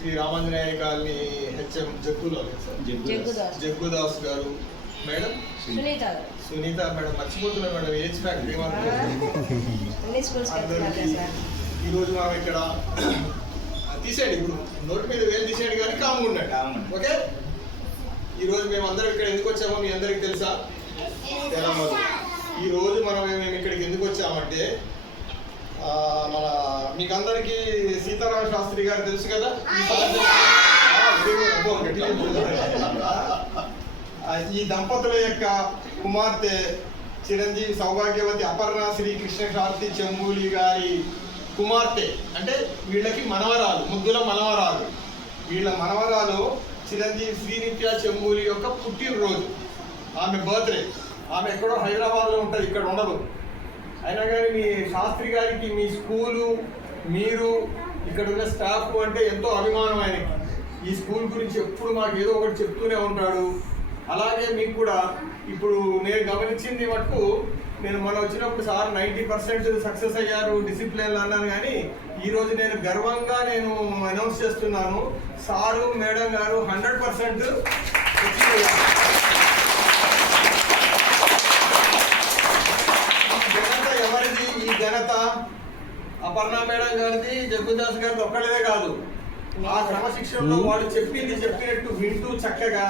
Shri Ramanjaneya colony HM జగ్గుదాస్ గారు, madam Sunitha madam, మర్చిపోతున్నారు madam, age factory ఈరోజు మనం ఇక్కడ తీసేయండి, ఇప్పుడు నోటి మీద వేలు తీసేయండి కానీ కామ్గా ఉండండి. ఓకే, ఈరోజు మేము అందరం ఇక్కడ ఎందుకు వచ్చామో మీ అందరికి తెలుసా? తెలంగాణ ఈరోజు మేము ఇక్కడికి ఎందుకు వచ్చామంటే మన మీకు అందరికీ సీతారామ శాస్త్రి గారు తెలుసు కదా. ఈ దంపతుల యొక్క కుమార్తె చిరంజీవి సౌభాగ్యవతి అపర్ణ శ్రీకృష్ణ శాస్త్రి చెంబూలి గారి కుమార్తె, అంటే వీళ్ళకి మనవరాలు, ముద్దుల మనవరాలు. వీళ్ళ మనవరాలు చిరంజీవి శ్రీనిత్య చెంబూలి యొక్క పుట్టినరోజు, ఆమె బర్త్డే. ఆమె ఎక్కడో హైదరాబాద్లో ఉంటుంది, ఇక్కడ ఉండదు. అయినా కానీ మీ శాస్త్రి గారికి మీ స్కూలు, మీరు ఇక్కడ ఉన్న స్టాఫ్ అంటే ఎంతో అభిమానం ఆయనకి. ఈ స్కూల్ గురించి ఎప్పుడు మాకు ఏదో ఒకటి చెప్తూనే ఉంటాడు. అలాగే మీకు కూడా ఇప్పుడు నేను గమనించింది మటుకు, నేను మొన్న వచ్చినప్పుడు సార్ 90% సక్సెస్ అయ్యారు డిసిప్లిన్లో అన్నాను, కానీ ఈరోజు నేను గర్వంగా అనౌన్స్ చేస్తున్నాను, సారు మేడం గారు 100% ఘనత ఎవరిది? ఈ ఘనత అపర్ణ మేడం గారిది, జగ్గుదాస్ గారిది ఒక్కళ్ళదే కాదు. ఆ క్రమశిక్షణలో వాళ్ళు చెప్పినట్టు వింటూ చక్కగా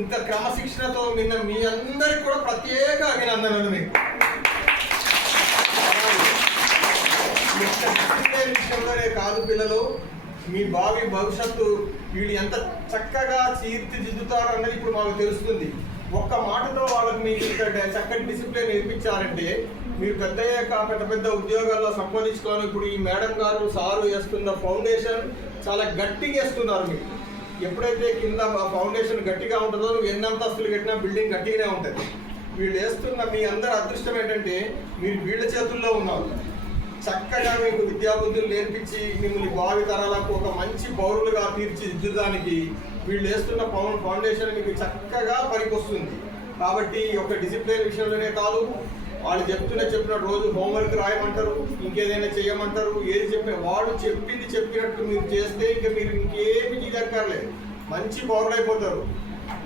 ఇంత క్రమశిక్షణతో విన్న మీ అందరికి కూడా ప్రత్యేక అభినందనలు. మీకు విషయంలోనే కాదు పిల్లలు, మీ భవిష్యత్తు వీళ్ళు ఎంత చక్కగా తీర్చిదిద్దుతారు అన్నది ఇప్పుడు మాకు తెలుస్తుంది. ఒక్క మాటతో వాళ్ళకి మీకు ఇక్కడ చక్కటి డిసిప్లిన్ నేర్పించారంటే మీరు పెద్ద ఉద్యోగాల్లో సంపాదించుకోవాలి. ఇప్పుడు ఈ మేడం గారు సారు వేస్తున్న ఫౌండేషన్ చాలా గట్టిగా వేస్తున్నారు. మీకు ఎప్పుడైతే కింద ఫౌండేషన్ గట్టిగా ఉంటుందో నువ్వు ఎన్ని అంతస్తులు కట్టినా బిల్డింగ్ గట్టిగానే ఉంటుంది. వీళ్ళు వేస్తున్న మీ అందరి అదృష్టం ఏంటంటే మీరు వీళ్ళ చేతుల్లో ఉన్నారు. చక్కగా మీకు విద్యాబుద్ధులు నేర్పించి మిమ్మల్ని భావి తరాలకు ఒక మంచి పౌరులుగా తీర్చిదిద్దడానికి వీళ్ళు వేస్తున్న ఫౌండేషన్ మీకు చక్కగా పనికొస్తుంది. కాబట్టి ఒక డిసిప్లిన్ విషయంలోనే కాదు, వాళ్ళు చెప్పిన రోజు హోంవర్క్ రాయమంటారు, ఇంకేదైనా చేయమంటారు. ఏది వాళ్ళు చెప్పినట్టు మీరు చేస్తే మీరు ఇంకేమి చేయక్కర్లేదు, మంచి పౌరులు అయిపోతారు.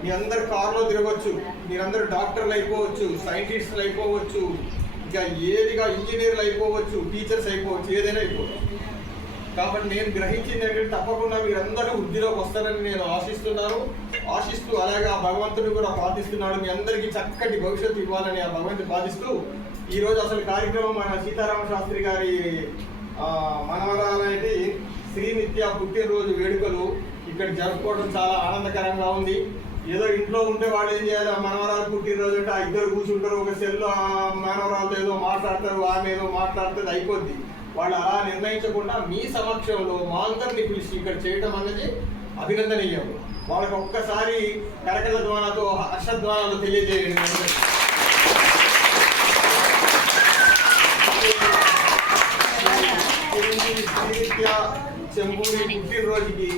మీ అందరు కారులో తిరగవచ్చు, మీరందరూ డాక్టర్లు అయిపోవచ్చు, సైంటిస్టులు అయిపోవచ్చు, ఇంకా ఏదిగా ఇంజనీర్లు అయిపోవచ్చు, టీచర్స్ అయిపోవచ్చు, ఏదైనా అయిపోవచ్చు. కాబట్టి నేను గ్రహించింది ఏంటంటే తప్పకుండా మీరందరూ వృద్ధిలోకి వస్తారని నేను ఆశిస్తూ అలాగే ఆ భగవంతుడు కూడా ప్రార్థిస్తున్నాడు. మీ అందరికీ చక్కటి భవిష్యత్తు ఇవ్వాలని ఆ భగవంతుడు ప్రార్థిస్తూ ఈరోజు అసలు కార్యక్రమం మన సీతారామ శాస్త్రి గారి మనవరాలైతే శ్రీనిత్య పుట్టినరోజు వేడుకలు ఇక్కడ జరుపుకోవడం చాలా ఆనందకరంగా ఉంది. ఏదో ఇంట్లో ఉంటే వాళ్ళు ఏం చేయాలి, ఆ మనవరాలు పుట్టినరోజు అంటే ఆ ఇద్దరు కూర్చుంటారు, ఒక సెల్లో మనవరాలతో ఏదో మాట్లాడతారు, ఆమె ఏదో మాట్లాడుతుంది, అయిపోద్ది. వాళ్ళు అలా నిర్ణయించకుండా మీ సమక్షంలో మా అందరినీ పిలిచి ఇక్కడ చేయడం అనేది అభినందనీయం. వాళ్ళకి ఒక్కసారి కరకల ద్వారాతో హర్షధ్వానాలు తెలియజేయండి. శ్రీనిత్య చెంబూరి పుట్టినరోజుకి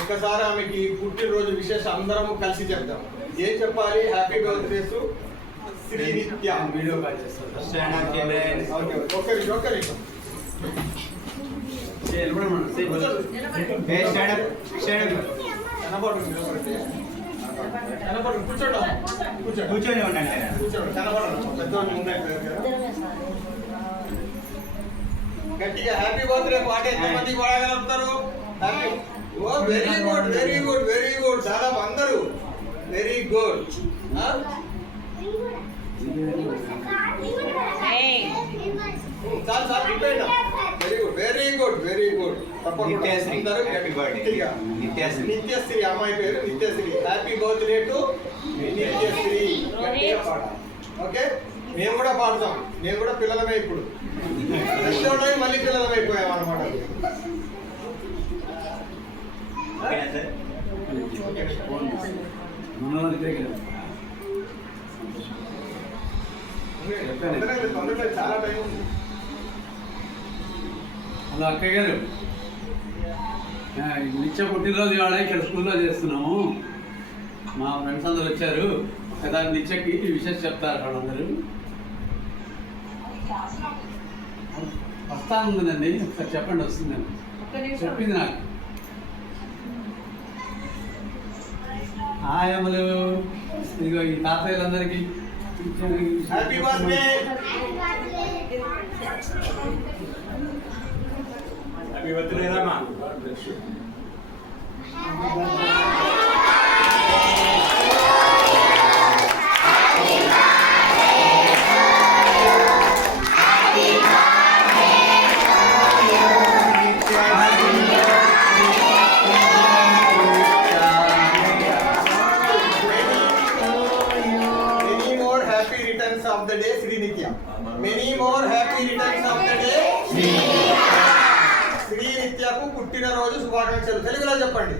ఒక్కసారి ఆమెకి పుట్టినరోజు విశేషం అందరము కలిసి చెప్తాం. ఏం చెప్పాలి? Happy birthday to Srinitya. Video call చేస్తాం. కూర్చొని ఉండండి, గట్టిగా హ్యాపీ బర్త్డే పాట ఎంతమంది పాడగలుగుతారు? వెరీ గుడ్ చాలా అందరూ very good. Very good. Nithyasree అమ్మాయి పేరు Nithyasree. Happy birthday to Nithyasree. Okay, మేము కూడా పాడతాం, మేము కూడా పిల్లలమే. ఇప్పుడు మళ్ళీ పిల్లలమైపోయాం అనమాట. చాలా టైం ఉంది. అలా అక్కయ్య గారు నిత్య పుట్టినరోజు ఇవాళ ఇక్కడ స్కూల్లో చేస్తున్నాము. మా ఫ్రెండ్స్ అందరూ వచ్చారు కదా, నిత్యకి విషయం చెప్తారు వాళ్ళందరూ. వస్తానుందండి, ఒకసారి చెప్పండి. వస్తుందండి చెప్పింది నాకు. ఆయమ్మలు ఇదిగో ఈ తాతయ్యలందరికీ happy birthday. Happy birthday Rama. Many more happy returns of the day, Sri Nitya. Many more happy returns of the day, Sri నిత్యకు పుట్టినరోజు శుభాకాంక్షలు. తెలుగులో చెప్పండి.